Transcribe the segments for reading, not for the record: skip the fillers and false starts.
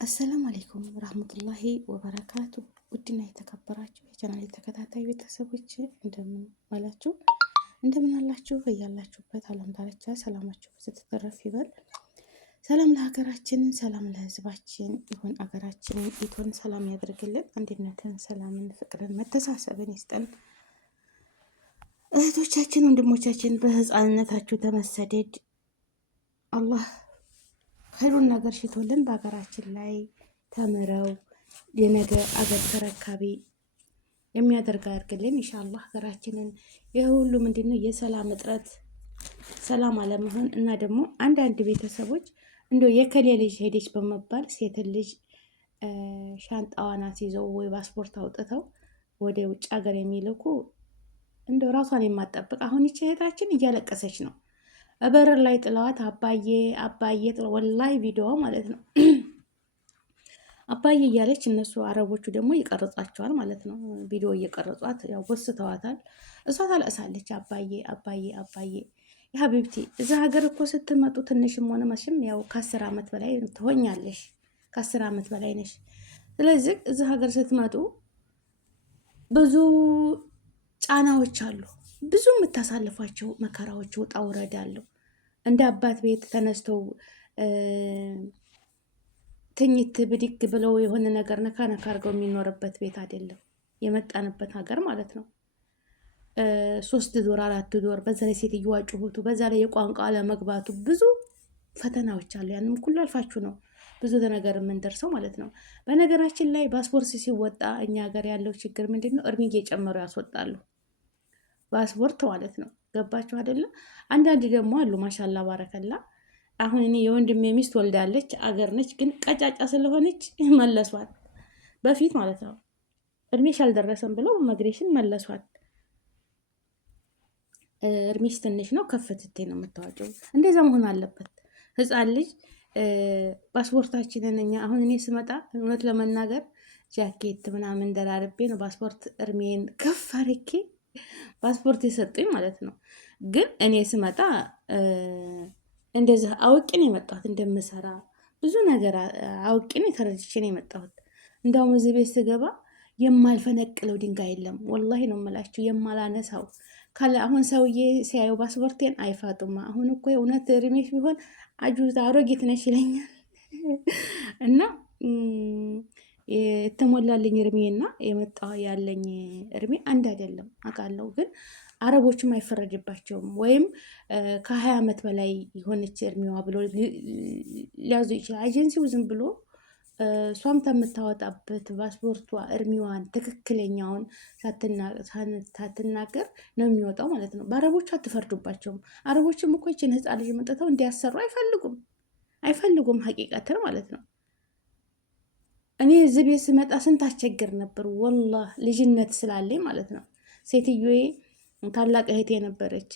አሰላሙ አለይኩም ወራህመቱላሂ ወበረካቱ። ውድና የተከበራችሁ የቻናሌ ተከታታይ ቤተሰቦች እንደምን ዋላችሁ? እንደምን አላችሁ? በያላችሁበት ዓለም ዳርቻ ሰላማችሁ ስትተረፍ ይበል። ሰላም ለሀገራችን፣ ሰላም ለሕዝባችን ይሁን። አገራችንን ኢቶን ሰላም ያደርግልን። አንድነትን፣ ሰላምን፣ ፍቅርን፣ መተሳሰብን ይስጠን። እህቶቻችን፣ ወንድሞቻችን በህፃንነታችሁ ተመሰደድ አላህ ሁሉን ነገር ሽቶልን በሀገራችን ላይ ተምረው የነገ አገር ተረካቢ የሚያደርግ አድርግልን ኢንሻአላህ። ሀገራችንን የሁሉ ምንድነው የሰላም እጥረት፣ ሰላም አለመሆን እና ደግሞ አንዳንድ ቤተሰቦች እንደው የከሌ ልጅ ሄደች በመባል ሴት ልጅ ሻንጣዋን አስይዘው ወይ ፓስፖርት አውጥተው ወደ ውጭ ሀገር የሚልኩ እንደው ራሷን የማጠብቅ አሁን ይቺ እህታችን እያለቀሰች ነው። በር ላይ ጥለዋት አባዬ አባዬ ወላይ ቪዲዮ ማለት ነው አባዬ እያለች እነሱ አረቦቹ ደግሞ ይቀርጻቸዋል ማለት ነው። ቪዲዮ እየቀረጿት ያው ወስተዋታል። እሷ ታለቅሳለች። አባዬ አባዬ አባዬ የሀቢብቲ እዛ ሀገር እኮ ስትመጡ ትንሽም ሆነ መሽም ያው ከ10 ዓመት በላይ ትሆኛለሽ። ከ10 ዓመት በላይ ነሽ። ስለዚህ እዛ ሀገር ስትመጡ ብዙ ጫናዎች አሉ። ብዙ የምታሳልፏቸው መከራዎች ውጣ ውረድ አለው። እንደ አባት ቤት ተነስተው ትኝት ብድግ ብለው የሆነ ነገር ነካ ነካ አድርገው የሚኖርበት ቤት አይደለም የመጣንበት ሀገር ማለት ነው። 3 ዶር 4 ዶር፣ በዛ ላይ ሴትዮዋ ጩኸቱ፣ በዛ ላይ የቋንቋ አለመግባቱ ብዙ ፈተናዎች አሉ። ያንም ሁሉ አልፋችሁ ነው ብዙ ነገር የምንደርሰው ማለት ነው። በነገራችን ላይ ፓስፖርት ሲወጣ እኛ ሀገር ያለው ችግር ምንድነው? እድሜ እየጨመሩ ያስወጣሉ ፓስፖርት ማለት ነው። ገባችሁ አይደለ? አንዳንድ ደግሞ አሉ ማሻላ ባረከላ። አሁን እኔ የወንድሜ ሚስት ወልዳለች፣ አገር ነች፣ ግን ቀጫጫ ስለሆነች መለሷት። በፊት ማለት ነው እድሜሽ አልደረሰም ብለው መግሬሽን መለሷት። እድሜሽ ትንሽ ነው ከፍትቴ ነው የምታወጪው። እንደዛ መሆን አለበት። ህፃን ልጅ ፓስፖርታችንን እኛ አሁን እኔ ስመጣ እውነት ለመናገር ጃኬት ምናምን ደራርቤ ነው ፓስፖርት እድሜን ከፍ አርኬ ፓስፖርት የሰጡኝ ማለት ነው። ግን እኔ ስመጣ እንደዚህ አውቄን የመጣሁት እንደምሰራ ብዙ ነገር አውቄን የተረድቼን የመጣሁት። እንደውም እዚህ ቤት ስገባ የማልፈነቅለው ድንጋይ የለም። ወላሂ ነው የምላችሁ የማላነሳው ካለ አሁን ሰውዬ ሲያዩ ፓስፖርቴን አይፋጡማ። አሁን እኮ እውነት እድሜሽ ቢሆን አጁዛ አሮጊት ነሽ ይለኛል እና የተሞላልኝ እድሜና የመጣ ያለኝ እድሜ አንድ አይደለም አውቃለሁ። ግን አረቦችም አይፈረድባቸውም። ወይም ከ20 ዓመት በላይ የሆነች እድሜዋ ብሎ ሊያዙ ይችላል። አጀንሲው ዝም ብሎ እሷም ከምታወጣበት ፓስፖርቷ እድሜዋን ትክክለኛውን ሳትናገር ነው የሚወጣው ማለት ነው። በአረቦቹ አትፈርዱባቸውም። አረቦችም እኮ ይችን ህፃን ልጅ መጥተው እንዲያሰሩ አይፈልጉም ሀቂቀትን ማለት ነው። እኔ እዚህ ቤት ስመጣ ስንት አስቸግር ነበር ወላሂ፣ ልጅነት ስላለኝ ማለት ነው። ሴትዮዬ ታላቅ እህቴ ነበረች።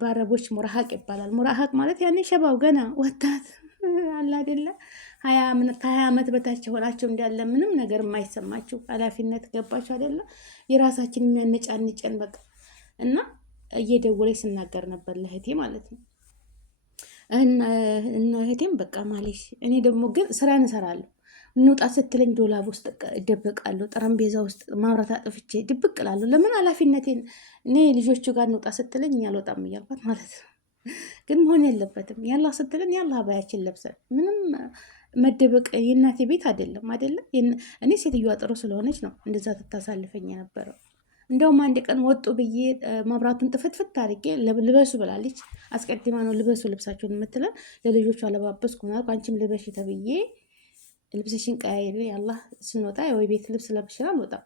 በአረቦች ሙራሃቅ ይባላል። ሙራሃቅ ማለት ያኔ ሸባው ገና ወጣት አለ አይደለ፣ 20 ዓመት በታች የሆናቸው እንዳለ ምንም ነገር የማይሰማቸው ኃላፊነት ገባቸው አይደለ፣ የራሳችን የሚያነጫንጨን በቃ። እና እየደወለች ስናገር ነበር ለእህቴ ማለት ነው። እና እህቴም በቃ ማለሽ፣ እኔ ደግሞ ግን ስራ እንሰራለሁ። እንውጣ ስትለኝ ዶላብ ውስጥ እደበቃለሁ፣ ጠረጴዛ ውስጥ ማብራት አጥፍቼ ድብቅ እላለሁ። ለምን ኃላፊነቴን እኔ ልጆቹ ጋር እንውጣ ስትለኝ አልወጣም እያልኳት ማለት ነው። ግን መሆን የለበትም። ያላ ስትለን ያላ አባያችን ለብሰን ምንም መደበቅ የእናቴ ቤት አይደለም አይደለም። እኔ ሴትዮዋ ጥሩ ስለሆነች ነው እንደዛ ትታሳልፈኝ የነበረው። እንደውም አንድ ቀን ወጡ ብዬ መብራቱን ጥፍትፍት አድርጌ ልበሱ ብላለች። አስቀድማ ነው ልበሱ ልብሳቸውን የምትለን። ለልጆቹ አለባበስኩ ምናልኩ፣ አንቺም ልበሽ ተብዬ ልብስሽን ቀያይሪ አላህ ስንወጣ ወይ ቤት ልብስ ለብሽን አልወጣም።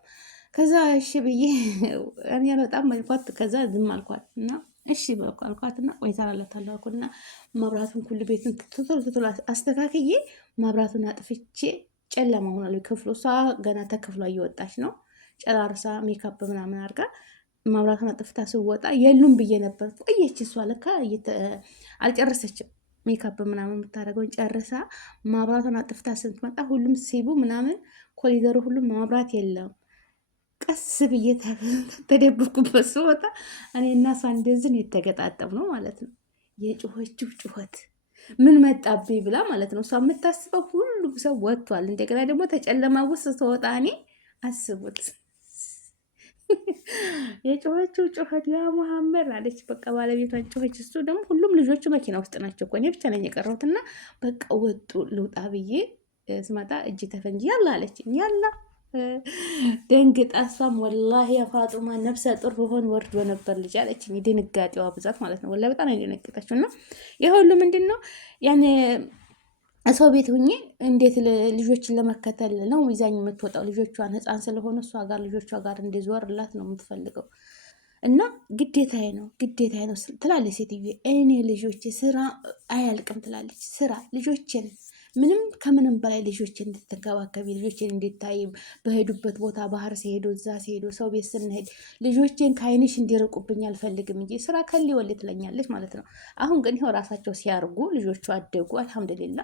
ከዛ እሺ ብዬ እኔ አልወጣም አልኳት። ከዛ ዝም አልኳት እና እሺ በቃ አልኳትና ቆይ እሰራላታለሁ አልኩና መብራቱን ሁሉ ቤቱን ትቶሎ አስተካክዬ መብራቱን አጥፍቼ ጨለማ ሆኗል ክፍሉ። እሷ ገና ተክፍሏ እየወጣች ነው ጨራርሳ ሜካፕ ምናምን አድርጋ መብራቱን አጥፍታ ስወጣ የሉም ብዬ ነበር። ቆየች እሷ ለካ አልጨረሰችም። ሜካፕ ምናምን የምታደርገውን ጨርሳ ማብራቷን አጥፍታ ስትመጣ ሁሉም ሲቡ ምናምን ኮሊደሩ ሁሉም ማብራት የለም። ቀስ ብዬ ተደብኩበት ስወጣ እኔ እና እሷ እንደዚህ ነው የተገጣጠምነው ማለት ነው። የጩኸችው ጩኸት ምን መጣብኝ ብላ ማለት ነው። እሷ የምታስበው ሁሉ ሁሉም ሰው ወጥቷል። እንደገና ደግሞ ተጨለማ ውስጥ ተወጣ እኔ አስቡት የጮኸችው ጩኸት ያ መሐመድ አለች። በቃ ባለቤቷን ጮኸች። እሱ ደግሞ ሁሉም ልጆቹ መኪና ውስጥ ናቸው እኮ እኔ ብቻ ነኝ የቀረሁት። እና በቃ ወጡ። ልውጣ ብዬ ስመጣ እጅ ተፈንጂ ያላ አለችኝ። ያላ ደንግጣ እሷም ወላሂ የፋጡማ ነፍሰ ጡር ብሆን ወርዶ ነበር ልጅ አለችኝ። ድንጋጤዋ ብዛት ማለት ነው። ወላሂ በጣም የደነገጠችው። እና ይህ ሁሉ ምንድን ነው ያኔ ሰው ቤት ሁኜ እንዴት ልጆችን ለመከተል ነው ይዛኝ የምትወጣው? ልጆቿን ህፃን ስለሆነ እሷ ጋር ልጆቿ ጋር እንዲዞርላት ነው የምትፈልገው። እና ግዴታዬ ነው ትላለች ሴትዮ። እኔ ልጆቼ ስራ አያልቅም ትላለች። ስራ ልጆችን ምንም ከምንም በላይ ልጆችን እንድትንከባከቢ ልጆችን እንድታይ በሄዱበት ቦታ ባህር ሲሄዱ እዛ ሲሄዱ ሰው ቤት ስንሄድ ልጆችን ከአይንሽ እንዲርቁብኝ አልፈልግም እንጂ ስራ ከሊ ወል ትለኛለች ማለት ነው። አሁን ግን ይኸው ራሳቸው ሲያርጉ ልጆቹ አደጉ። አልሐምዱሊላ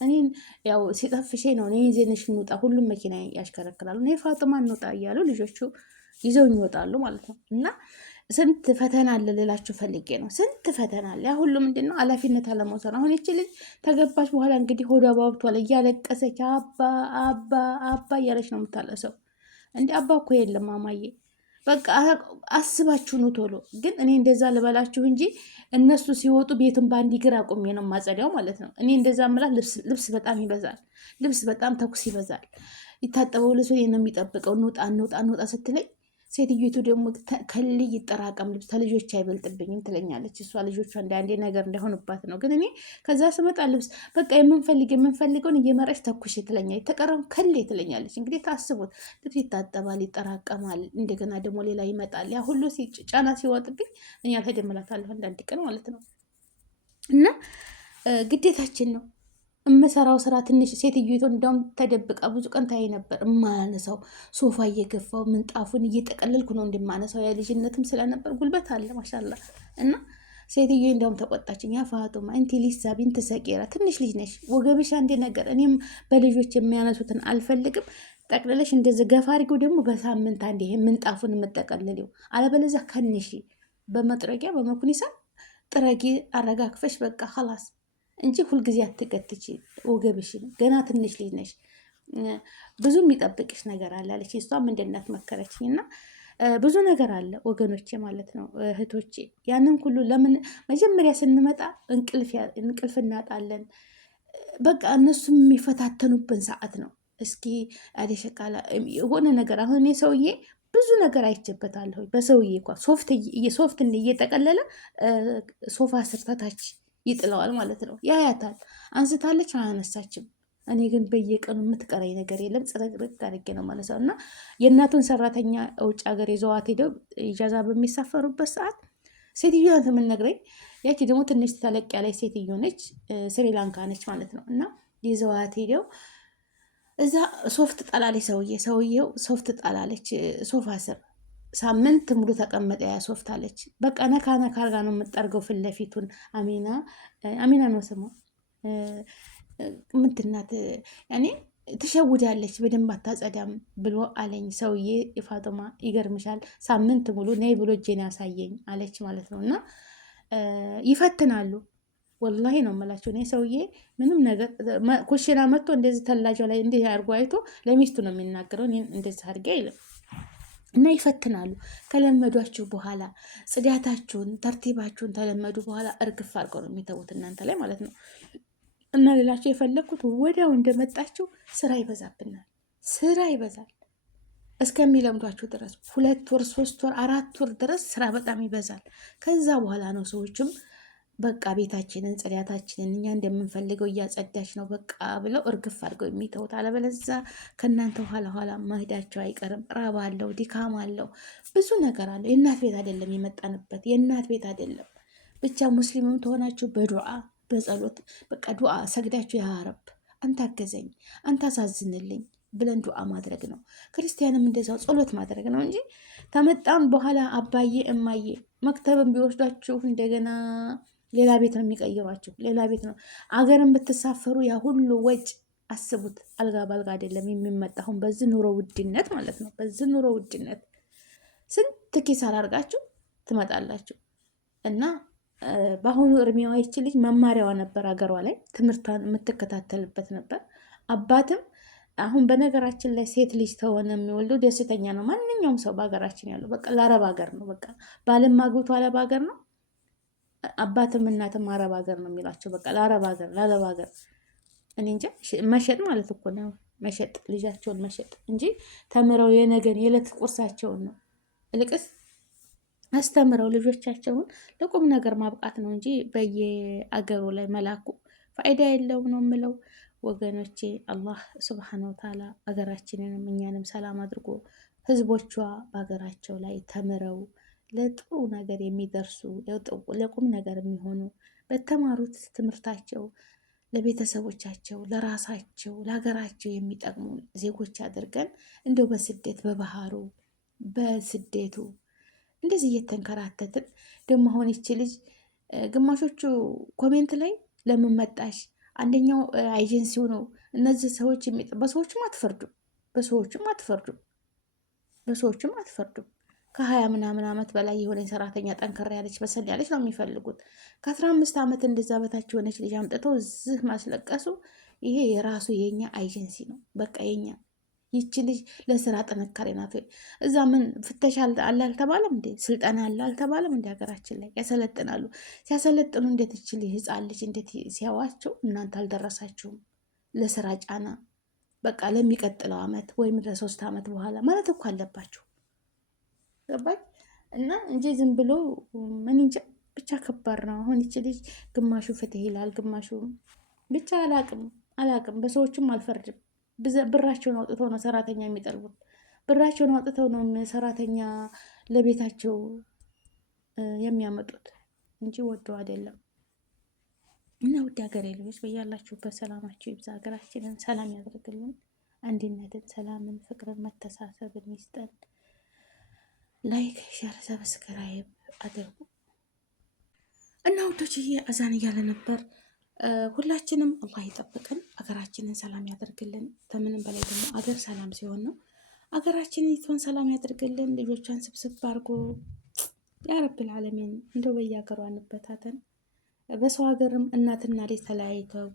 እኔን ያው ሲጠፍሼ ነው እኔ ይዘንሽ እንውጣ፣ ሁሉም መኪና ያሽከረክራሉ። እኔ ፋጥማ እንውጣ እያሉ ልጆቹ ይዘው ይወጣሉ ማለት ነው። እና ስንት ፈተና አለ ልላችሁ ፈልጌ ነው። ስንት ፈተና አለ። ያ ሁሉ ምንድን ነው ኃላፊነት አለመውሰድ። አሁን ይቺ ልጅ ተገባች በኋላ እንግዲህ ሆዷ ባብቷል። እያለቀሰች አባ አባ አባ እያለች ነው የምታለሰው። እንዲ አባ እኮ የለም ማማዬ፣ በቃ አስባችሁ ነው ቶሎ። ግን እኔ እንደዛ ልበላችሁ እንጂ እነሱ ሲወጡ ቤትን በአንድ እግር አቁሜ ነው ማጸዳው ማለት ነው። እኔ እንደዛ ምላት ልብስ በጣም ይበዛል። ልብስ በጣም ተኩስ ይበዛል። ይታጠበው ልብስ ነው የሚጠብቀው። እንውጣ ስትለኝ ሴትዮቱ ደግሞ ከልይ ይጠራቀም ልብስ ተልጆች አይበልጥብኝም ትለኛለች። እሷ ልጆቿ አንዴ ነገር እንዳይሆንባት ነው። ግን እኔ ከዛ ስመጣ ልብስ በቃ የምንፈልገውን እየመረች ተኩሽ ትለኛለች። የተቀረውን ከሌ ትለኛለች። እንግዲህ ታስቡት፣ ልብስ ይታጠባል፣ ይጠራቀማል፣ እንደገና ደግሞ ሌላ ይመጣል። ያ ሁሉ ጫና ሲወጥብኝ እኔ አልሄድም እላታለሁ አንዳንድ ቀን ማለት ነው። እና ግዴታችን ነው እምሰራው ስራ ትንሽ። ሴትዮቱ እንደውም ተደብቃ ብዙ ቀን ታይ ነበር። እማነሳው ሶፋ እየገፋው ምንጣፉን እየጠቀለልኩ ነው እንደማነሳው። የልጅነትም ስለነበር ጉልበት አለ ማሻላ። እና ሴትዮ እንደውም ተቆጣችኝ። ያ ፋጡማ እንቲ ሊሳ ቢንት ሰቂራ፣ ትንሽ ልጅ ነሽ፣ ወገብሽ አንድ ነገር። እኔም በልጆች የሚያነሱትን አልፈልግም። ጠቅልለሽ እንደዚህ ገፋ አድርጊው። ደግሞ በሳምንት አንዴ ይሄ ምንጣፉን የምጠቀልለው፣ አለበለዚያ ከንሺ በመጥረጊያ በመኩኒሳ ጥረጊ አረጋግፈሽ በቃ ኸላስ እንጂ ሁልጊዜ አትቀትች ወገብሽን። ገና ትንሽ ልጅ ነሽ፣ ብዙ የሚጠብቅሽ ነገር አለ አለች። እሷም እንደናት መከረችኝ። እና ብዙ ነገር አለ ወገኖቼ ማለት ነው እህቶቼ። ያንን ሁሉ ለምን መጀመሪያ ስንመጣ እንቅልፍ እናጣለን። በቃ እነሱም የሚፈታተኑብን ሰዓት ነው። እስኪ አደሸቃላ የሆነ ነገር አሁን እኔ ሰውዬ ብዙ ነገር አይቼበታለሁ። በሰውዬ እንኳ ሶፍት እየጠቀለለ ሶፋ ስር ተታች ይጥለዋል ማለት ነው። ያያታል። አንስታለች አያነሳችም። እኔ ግን በየቀኑ የምትቀረኝ ነገር የለም። ጽረግረግ አድርጌ ነው ማለት ነው። እና የእናቱን ሰራተኛ ውጭ ሀገር ይዘዋት ሄደው ኢጃዛ በሚሳፈሩበት ሰዓት ሴትዮ ናት የምንነግረኝ። ያቺ ደግሞ ትንሽ ተለቅ ያለች ሴትዮ ነች፣ ስሪላንካ ነች ማለት ነው። እና ይዘዋት ሄደው እዛ ሶፍት ጠላለች። ሰውየው ሶፍት ጠላለች ሶፋ ስር። ሳምንት ሙሉ ተቀመጠ። ሶፍት አለች። በቃ ነካ አርጋ ነው የምጠርገው ፊት ለፊቱን። አሚና ነው ስሟ። ምንትናት ያኔ ትሸውዳለች፣ በደንብ አታጸዳም ብሎ አለኝ ሰውዬ። ፋጡማ ይገርምሻል፣ ሳምንት ሙሉ ነይ ብሎ እጄን ያሳየኝ አለች ማለት ነው። እና ይፈትናሉ። ወላሂ ነው የምላቸው። እኔ ሰውዬ ምንም ነገር ኩሽና መጥቶ እንደዚህ ተላጃው ላይ እንዲህ አድርጎ አይቶ ለሚስቱ ነው የሚናገረው። እንደዚህ አድርጌ አይልም። እና ይፈትናሉ። ከለመዷችሁ በኋላ ጽዳታችሁን ተርቲባችሁን ተለመዱ በኋላ እርግፍ አድርገው ነው የሚተዉት እናንተ ላይ ማለት ነው። እና ሌላቸው የፈለግኩት ወዲያው እንደመጣችሁ ስራ ይበዛብናል። ስራ ይበዛል እስከሚለምዷችሁ ድረስ 2 ወር 3 ወር 4 ወር ድረስ ስራ በጣም ይበዛል። ከዛ በኋላ ነው ሰዎችም በቃ ቤታችንን ጽዳታችንን እኛ እንደምንፈልገው እያጸዳች ነው በቃ ብለው እርግፍ አድርገው የሚተውት። አለበለዚያ ከእናንተ ኋላ መሄዳቸው አይቀርም። ራብ አለው፣ ድካም አለው፣ ብዙ ነገር አለው። የእናት ቤት አይደለም የመጣንበት፣ የእናት ቤት አይደለም። ብቻ ሙስሊምም ተሆናችሁ በዱዓ በጸሎት በቃ ዱዓ ሰግዳችሁ ያ ረብ አንተ አገዘኝ፣ አንተ አሳዝንልኝ ብለን ዱዓ ማድረግ ነው። ክርስቲያንም እንደዛው ጸሎት ማድረግ ነው እንጂ ከመጣም በኋላ አባዬ እማዬ መክተብን ቢወስዷችሁ እንደገና ሌላ ቤት ነው የሚቀይሯችሁ። ሌላ ቤት ነው። አገርን ብትሳፈሩ ያ ሁሉ ወጭ አስቡት። አልጋ ባልጋ አይደለም የሚመጣሁን በዚህ ኑሮ ውድነት ማለት ነው። በዚህ ኑሮ ውድነት ስንት ኪሳራ አድርጋችሁ ትመጣላችሁ። እና በአሁኑ እድሜዋ ይች ልጅ መማሪያዋ ነበር፣ አገሯ ላይ ትምህርቷን የምትከታተልበት ነበር። አባትም አሁን በነገራችን ላይ ሴት ልጅ ተሆነ የሚወልደው ደስተኛ ነው ማንኛውም ሰው በሀገራችን ያለው። በቃ ለአረብ ሀገር ነው። በቃ ባልም አግብቶ አረብ ሀገር ነው፣ አባትም እናትም አረብ ሀገር ነው የሚላቸው። በቃ ለአረብ ሀገር ለአረብ ሀገር። እኔ እንጃ መሸጥ ማለት እኮ ነው መሸጥ፣ ልጃቸውን መሸጥ እንጂ ተምረው የነገን የዕለት ቁርሳቸውን ነው። እልቅስ አስተምረው ልጆቻቸውን ለቁም ነገር ማብቃት ነው እንጂ በየአገሩ ላይ መላኩ ፋይዳ የለውም ነው የምለው ወገኖቼ። አላህ ስብሓነሁ ወተዓላ አገራችንንም እኛንም ሰላም አድርጎ ህዝቦቿ በሀገራቸው ላይ ተምረው ለጥሩ ነገር የሚደርሱ ለቁም ነገር የሚሆኑ በተማሩት ትምህርታቸው ለቤተሰቦቻቸው፣ ለራሳቸው፣ ለሀገራቸው የሚጠቅሙ ዜጎች አድርገን እንደው በስደት በባህሩ በስደቱ እንደዚህ እየተንከራተትን ደግሞ አሁን ይቺ ልጅ ግማሾቹ ኮሜንት ላይ ለምን መጣሽ? አንደኛው ኤጀንሲው ነው። እነዚህ ሰዎች በሰዎችም አትፈርዱም፣ በሰዎችም አትፈርዱም፣ በሰዎችም አትፈርዱም። ከ20 ምናምን ዓመት በላይ የሆነ ሰራተኛ ጠንከር ያለች በሰል ያለች ነው የሚፈልጉት። ከ15 ዓመት እንደዛ በታች የሆነች ልጅ አምጥተው እዚህ ማስለቀሱ ይሄ የራሱ የኛ ኤጀንሲ ነው። በቃ የኛ ይቺ ልጅ ለስራ ጥንካሬ ናት። እዛ ምን ፍተሻ አለ አልተባለም እንዴ? ስልጠና አለ አልተባለም እንዴ? ሀገራችን ላይ ያሰለጥናሉ። ሲያሰለጥኑ እንዴት ይችል ህፃን ልጅ እንዴት ሲያዋቸው እናንተ አልደረሳችሁም? ለስራ ጫና በቃ ለሚቀጥለው ዓመት ወይም ለ3 ዓመት በኋላ ማለት እኮ አለባችሁ። ገባኝ እና እንጂ ዝም ብሎ ምን እንጃ ብቻ ከባድ ነው። አሁን ይቺ ልጅ ግማሹ ፍትህ ይላል፣ ግማሹ ብቻ አላቅም። በሰዎችም አልፈርድም። ብራቸውን አውጥተው ነው ሰራተኛ የሚጠልቡት። ብራቸውን አውጥተው ነው ሰራተኛ ለቤታቸው የሚያመጡት እንጂ ወደው አይደለም። እና ውድ ሀገሬ ልጆች በያላችሁበት ሰላማችሁ ይብዛ። ሀገራችንን ሰላም ያደርግልን፣ አንድነትን፣ ሰላምን፣ ፍቅርን፣ መተሳሰብን ይስጠን። ላይክ፣ ሸር፣ ሰብስክራይብ አድርጉ እና ውዶችዬ አዛን እያለ ነበር። ሁላችንም አላህ ይጠብቅን፣ አገራችንን ሰላም ያደርግልን። ከምንም በላይ ደግሞ አገር ሰላም ሲሆን ነው። አገራችንን ይትሆን ሰላም ያደርግልን። ልጆቿን ስብስብ አድርጎ ያረብል ዓለሚን እንደው በየሀገሯ እንበታተን። በሰው ሀገርም እናትና ልጅ ተለያይተው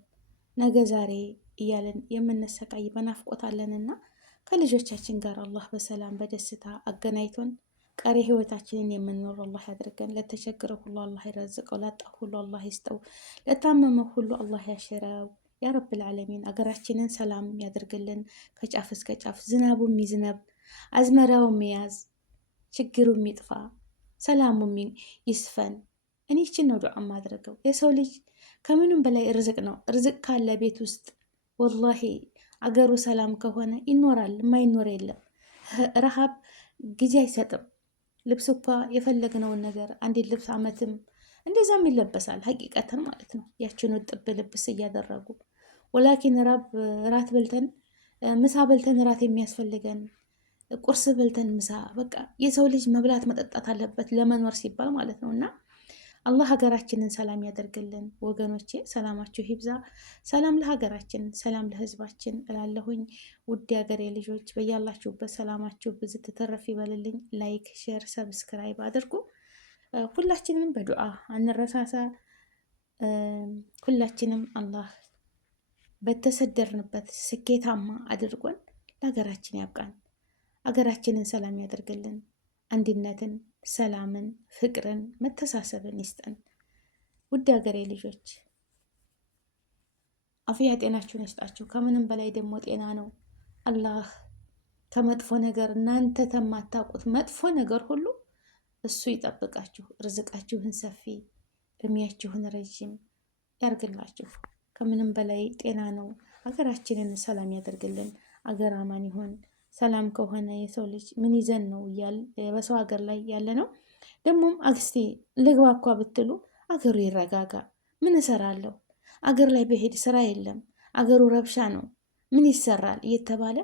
ነገ ዛሬ እያለን የምንሰቃይ በናፍቆታለንና ከልጆቻችን ጋር አላህ በሰላም በደስታ አገናኝቶን ቀሪ ህይወታችንን የምንኖር አላህ ያድርገን። ለተቸገረ ሁሉ አላህ ይረዝቀው፣ ላጣው ሁሉ አላህ ይስጠው፣ ለታመመ ሁሉ አላህ ያሽረው። ያ ረብል ዓለሚን አገራችንን ሰላም ያድርግልን። ከጫፍ እስከ ጫፍ ዝናቡ የሚዝነብ አዝመራው የሚያዝ ችግሩ የሚጥፋ ሰላሙ ይስፈን። እኔ ይችን ነው ዱዓ ማድረገው። የሰው ልጅ ከምንም በላይ ርዝቅ ነው። ርዝቅ ካለ ቤት ውስጥ ወላሂ አገሩ ሰላም ከሆነ ይኖራል፣ የማይኖር የለም። ረሃብ ጊዜ አይሰጥም። ልብስ እኳ የፈለግነውን ነገር አንዴት ልብስ አመትም እንደዛም ይለበሳል። ሀቂቀተን ማለት ነው። ያችን ጥብ ልብስ እያደረጉ ወላኪን ራት በልተን ምሳ በልተን ራት የሚያስፈልገን ቁርስ በልተን ምሳ፣ በቃ የሰው ልጅ መብላት መጠጣት አለበት ለመኖር ሲባል ማለት ነው። እና አላህ ሀገራችንን ሰላም ያደርግልን ወገኖቼ። ሰላማችሁ ይብዛ። ሰላም ለሀገራችን፣ ሰላም ለህዝባችን እላለሁኝ። ውድ ሀገሬ ልጆች በያላችሁበት ሰላማችሁ ብዙ ትተረፍ ይበልልኝ። ላይክ፣ ሼር፣ ሰብስክራይብ አድርጉ። ሁላችንም በዱዓ አንረሳሳ። ሁላችንም አላህ በተሰደርንበት ስኬታማ አድርጎን ለሀገራችን ያብቃን። ሀገራችንን ሰላም ያደርግልን። አንድነትን፣ ሰላምን፣ ፍቅርን፣ መተሳሰብን ይስጠን። ውድ ሀገሬ ልጆች አፍያ ጤናችሁን ይስጣችሁ። ከምንም በላይ ደግሞ ጤና ነው። አላህ ከመጥፎ ነገር እናንተ ተማታውቁት መጥፎ ነገር ሁሉ እሱ ይጠብቃችሁ። ርዝቃችሁን ሰፊ፣ እድሜያችሁን ረዥም ያርግላችሁ። ከምንም በላይ ጤና ነው። ሀገራችንን ሰላም ያደርግልን። አገር አማን ይሆን። ሰላም ከሆነ የሰው ልጅ ምን ይዘን ነው እያል በሰው ሀገር ላይ ያለ ነው። ደግሞም አግስቴ ልግባ እኳ ብትሉ አገሩ ይረጋጋ። ምን እሰራለሁ አገር ላይ በሄድ ስራ የለም፣ አገሩ ረብሻ ነው፣ ምን ይሰራል እየተባለ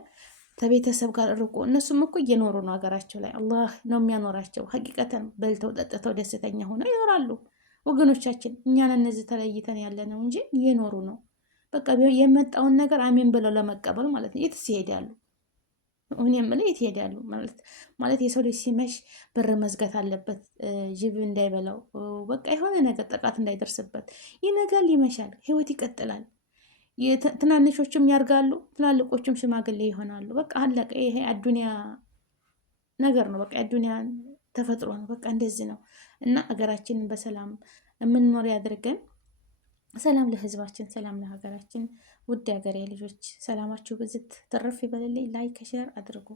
ከቤተሰብ ጋር ርቆ እነሱም እኮ እየኖሩ ነው ሀገራቸው ላይ። አላህ ነው የሚያኖራቸው። ሀቂቀተን በልተው ጠጥተው ደስተኛ ሆነው ይኖራሉ ወገኖቻችን። እኛን እነዚህ ተለይተን ያለ ነው እንጂ እየኖሩ ነው። በቃ የመጣውን ነገር አሜን ብለው ለመቀበል ማለት ነው። የትስ ይሄዳሉ? እኔ የምለው የት ይሄዳሉ ማለት የሰው ልጅ ሲመሽ በር መዝጋት አለበት፣ ጅብ እንዳይበላው፣ በቃ የሆነ ነገር ጥቃት እንዳይደርስበት። ይነጋል፣ ይመሻል፣ ህይወት ይቀጥላል። ትናንሾችም ያርጋሉ፣ ትላልቆችም ሽማግሌ ይሆናሉ። በቃ አለቀ። ይሄ አዱኒያ ነገር ነው። በቃ አዱኒያ ተፈጥሮ ነው። በቃ እንደዚህ ነው እና አገራችንን በሰላም የምንኖር ያድርገን። ሰላም ለህዝባችን፣ ሰላም ለሀገራችን። ውድ ሀገሬ ልጆች ሰላማችሁ ብዝት ትርፍ ይበልልኝ። ላይክ ሼር አድርጉ።